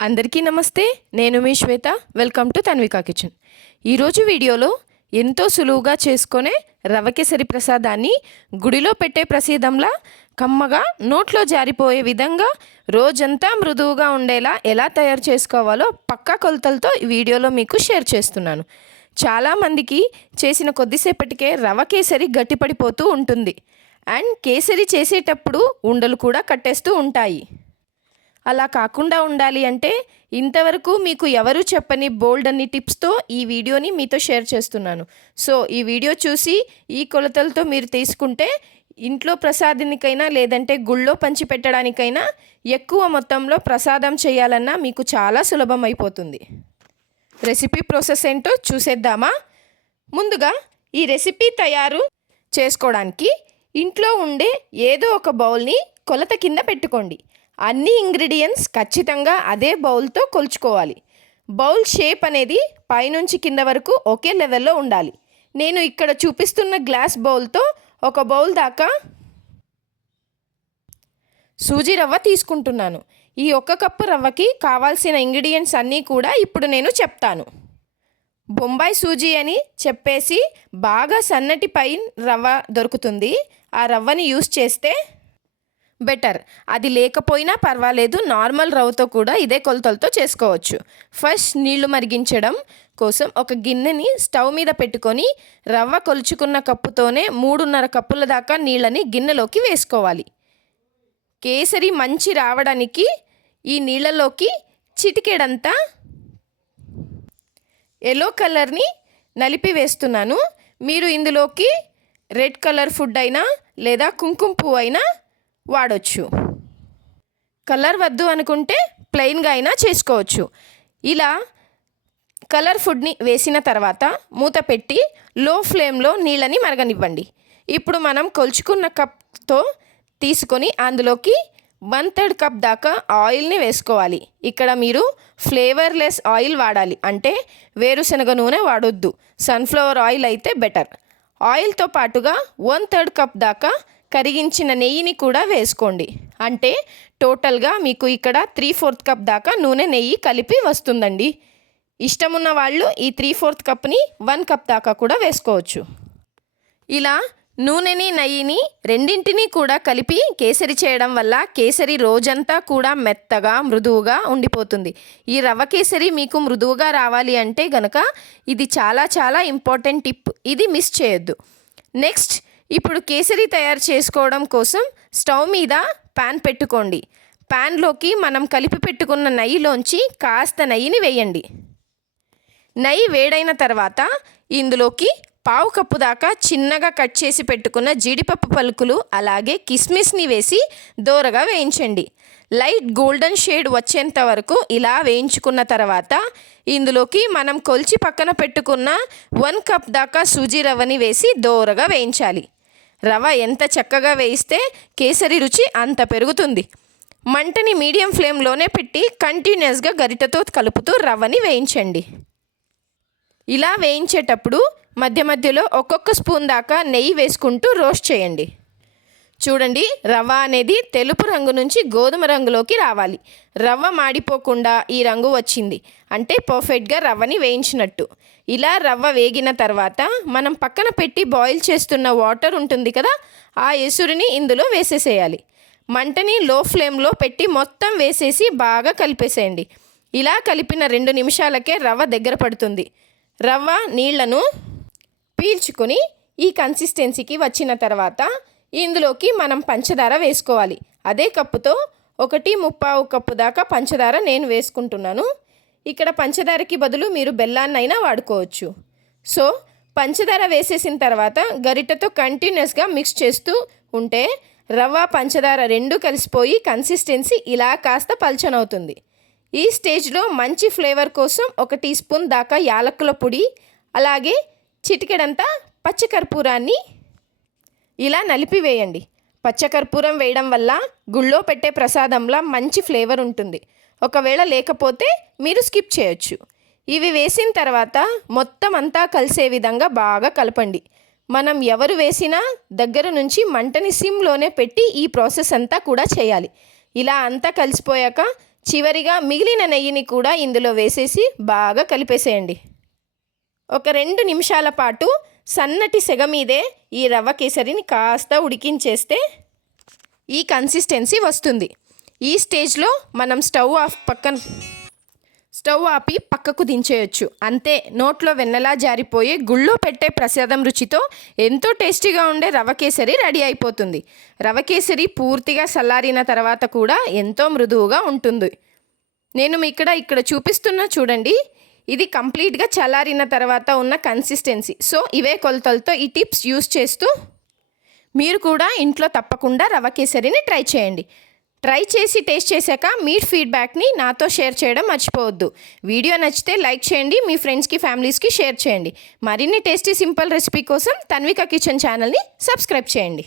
అందరికీ నమస్తే. నేను మీ Shweta. Welcome to Tanvika kitchen. ఈరోజు వీడియోలో ఎంతో సులువుగా చేసుకునే రవ కేసరి ప్రసాదాన్ని గుడిలో పెట్టే ప్రసాదంలా కమ్మగా నోట్లో జారిపోయే విధంగా రోజంతా మృదువుగా ఉండేలా ఎలా తయారు చేసుకోవాలో పక్కా కొలతలతో ఈ వీడియోలో మీకు షేర్ చేస్తున్నాను. చాలామందికి చేసిన కొద్దిసేపటికే రవ కేసరి గట్టిపడిపోతూ ఉంటుంది అండ్ కేసరి చేసేటప్పుడు ఉండలు కూడా కట్టేస్తూ ఉంటాయి. అలా కాకుండా ఉండాలి అంటే ఇంతవరకు మీకు ఎవరు చెప్పని బోల్డ్ అన్ని టిప్స్తో ఈ వీడియోని మీతో షేర్ చేస్తున్నాను. సో ఈ వీడియో చూసి ఈ కొలతలతో మీరు తీసుకుంటే ఇంట్లో ప్రసాదానికైనా లేదంటే గుళ్ళో పంచి పెట్టడానికైనా ఎక్కువ మొత్తంలో ప్రసాదం చేయాలన్నా మీకు చాలా సులభం అయిపోతుంది. రెసిపీ ప్రాసెస్ ఏంటో చూసేద్దామా? ముందుగా ఈ రెసిపీ తయారు చేసుకోవడానికి ఇంట్లో ఉండే ఏదో ఒక బౌల్ని కొలత కింద పెట్టుకోండి. అన్ని ఇంగ్రీడియంట్స్ ఖచ్చితంగా అదే బౌల్తో కొలుచుకోవాలి. బౌల్ షేప్ అనేది పైనుంచి కింద వరకు ఒకే లెవెల్లో ఉండాలి. నేను ఇక్కడ చూపిస్తున్న గ్లాస్ బౌల్తో ఒక బౌల్ దాకా సూజీ రవ్వ తీసుకుంటున్నాను. ఈ 1 కప్పు రవ్వకి కావాల్సిన ఇంగ్రీడియంట్స్ అన్నీ కూడా ఇప్పుడు నేను చెప్తాను. బొంబాయి సూజీ అని చెప్పేసి బాగా సన్నటి పైన్ రవ్వ దొరుకుతుంది. ఆ రవ్వని యూస్ చేస్తే బెటర్. అది లేకపోయినా పర్వాలేదు, నార్మల్ రవ్వతో కూడా ఇదే కొలతలతో చేసుకోవచ్చు. ఫస్ట్ నీళ్లు మరిగించడం కోసం ఒక గిన్నెని స్టవ్ మీద పెట్టుకొని రవ్వ కొలుచుకున్న కప్పుతోనే 3.5 కప్పుల దాకా నీళ్ళని గిన్నెలోకి వేసుకోవాలి. కేసరి మంచి రావడానికి ఈ నీళ్ళలోకి చిటికెడంతా ఎల్లో కలర్ని నలిపి వేస్తున్నాను. మీరు ఇందులోకి రెడ్ కలర్ ఫుడ్ అయినా లేదా కుంకుమ పువ్వు అయినా వాడొచ్చు. కలర్ వద్దు అనుకుంటే ప్లెయిన్గా అయినా చేసుకోవచ్చు. ఇలా కలర్ ఫుడ్ని వేసిన తర్వాత మూత పెట్టి లో ఫ్లేమ్లో నీళ్ళని మరగనివ్వండి. ఇప్పుడు మనం కొలుచుకున్న కప్తో తీసుకొని అందులోకి 1/3 కప్ దాకా ఆయిల్ని వేసుకోవాలి. ఇక్కడ మీరు ఫ్లేవర్లెస్ ఆయిల్ వాడాలి, అంటే వేరుశనగ నూనె వాడొద్దు, సన్ఫ్లవర్ ఆయిల్ అయితే బెటర్. ఆయిల్తో పాటుగా 1/3 కప్ దాకా కరిగించిన నెయ్యిని కూడా వేసుకోండి. అంటే టోటల్గా మీకు ఇక్కడ 3/4 కప్ దాకా నూనె నెయ్యి కలిపి వస్తుందండి. ఇష్టమున్న వాళ్ళు ఈ 3/4 కప్ని 1 కప్ దాకా కూడా వేసుకోవచ్చు. ఇలా నూనెని నెయ్యిని రెండింటినీ కూడా కలిపి కేసరి చేయడం వల్ల కేసరి రోజంతా కూడా మెత్తగా మృదువుగా ఉండిపోతుంది. ఈ రవ్వ కేసరి మీకు మృదువుగా రావాలి అంటే గనక ఇది చాలా చాలా ఇంపార్టెంట్ టిప్, ఇది మిస్ చేయొద్దు. నెక్స్ట్, ఇప్పుడు కేసరి తయారు చేసుకోవడం కోసం స్టవ్ మీద ప్యాన్ పెట్టుకోండి. ప్యాన్లోకి మనం కలిపి పెట్టుకున్న నెయ్యిలోంచి కాస్త నెయ్యిని వేయండి. నెయ్యి వేడైన తర్వాత ఇందులోకి 1/2 కప్పు దాకా చిన్నగా కట్ చేసి పెట్టుకున్న జీడిపప్పు పలుకులు అలాగే కిస్మిస్ని వేసి దోరగా వేయించండి. లైట్ గోల్డెన్ షేడ్ వచ్చేంత వరకు ఇలా వేయించుకున్న తర్వాత ఇందులోకి మనం కొలిచి పక్కన పెట్టుకున్న 1 కప్ దాకా సూజీ రవ్వని వేసి దోరగా వేయించాలి. రవ్వ ఎంత చక్కగా వేయిస్తే కేసరి రుచి అంత పెరుగుతుంది. మంటని మీడియం ఫ్లేమ్లోనే పెట్టి కంటిన్యూస్గా గరిటెతో కలుపుతూ రవ్వని వేయించండి. ఇలా వేయించేటప్పుడు మధ్య మధ్యలో ఒక్కొక్క స్పూన్ దాకా నెయ్యి వేసుకుంటూ రోస్ట్ చేయండి. చూడండి, రవ్వ అనేది తెలుపు రంగు నుంచి గోధుమ రంగులోకి రావాలి. రవ్వ మాడిపోకుండా ఈ రంగు వచ్చింది అంటే పర్ఫెక్ట్గా రవ్వని వేయించినట్టు. ఇలా రవ్వ వేగిన తర్వాత మనం పక్కన పెట్టి బాయిల్ చేస్తున్న వాటర్ ఉంటుంది కదా, ఆ ఎసురుని ఇందులో వేసేసేయాలి. మంటని లో ఫ్లేమ్లో పెట్టి మొత్తం వేసేసి బాగా కలిపేసేయండి. ఇలా కలిపిన 2 నిమిషాలకే రవ్వ దగ్గర పడుతుంది. రవ్వ నీళ్లను పీల్చుకొని ఈ కన్సిస్టెన్సీకి వచ్చిన తర్వాత ఇందులోకి మనం పంచదార వేసుకోవాలి. అదే కప్పుతో 1.25 కప్పు దాకా పంచదార నేను వేసుకుంటున్నాను. ఇక్కడ పంచదారకి బదులు మీరు బెల్లాన్నైనా వాడుకోవచ్చు. సో పంచదార వేసేసిన తర్వాత గరిటెతో కంటిన్యూస్గా మిక్స్ చేస్తూ ఉంటే రవ్వ పంచదార రెండు కలిసిపోయి కన్సిస్టెన్సీ ఇలా కాస్త పల్చనవుతుంది. ఈ స్టేజ్లో మంచి ఫ్లేవర్ కోసం 1 టీ స్పూన్ దాకా యాలకుల పొడి అలాగే చిటికెడంతా పచ్చకర్పూరాన్ని ఇలా నలిపివేయండి. పచ్చకర్పూరం వేయడం వల్ల గుళ్ళో పెట్టే ప్రసాదంలా మంచి ఫ్లేవర్ ఉంటుంది. ఒకవేళ లేకపోతే మీరు స్కిప్ చేయొచ్చు. ఇవి వేసిన తర్వాత మొత్తం అంతా కలిసే విధంగా బాగా కలపండి. మనం ఎవరు వేసినా దగ్గర నుంచి మంటని సిమ్లోనే పెట్టి ఈ ప్రాసెస్ అంతా కూడా చేయాలి. ఇలా అంతా కలిసిపోయాక చివరిగా మిగిలిన నెయ్యిని కూడా ఇందులో వేసేసి బాగా కలిపేసేయండి. ఒక 2 నిమిషాల పాటు సన్నటి సెగ మీదే ఈ రవ్వ కేసరిని కాస్త ఉడికించేస్తే ఈ కన్సిస్టెన్సీ వస్తుంది. ఈ స్టేజ్లో మనం స్టవ్ ఆపి పక్కకు దించేయొచ్చు. అంతే, నోట్లో వెన్నలా జారిపోయే గుళ్ళో పెట్టే ప్రసాదం రుచితో ఎంతో టేస్టీగా ఉండే రవ్వ కేసరి రెడీ అయిపోతుంది. రవ్వ కేసరి పూర్తిగా చల్లారిన తర్వాత కూడా ఎంతో మృదువుగా ఉంటుంది. నేను ఇక్కడ చూపిస్తున్నా చూడండి, ఇది కంప్లీట్గా చల్లారిన తర్వాత ఉన్న కన్సిస్టెన్సీ. సో ఇవే కొలతలతో ఈ టిప్స్ యూస్ చేస్తూ మీరు కూడా ఇంట్లో తప్పకుండా రవ్వ కేసరిని ట్రై చేయండి. ట్రై చేసి టేస్ట్ చేశాక మీ ఫీడ్బ్యాక్ని నాతో షేర్ చేయడం మర్చిపోవద్దు. వీడియో నచ్చితే లైక్ చేయండి, మీ ఫ్రెండ్స్కి ఫ్యామిలీస్కి షేర్ చేయండి. మరిన్ని టేస్టీ సింపుల్ రెసిపీ కోసం తన్విక కిచెన్ ఛానల్ని సబ్స్క్రైబ్ చేయండి.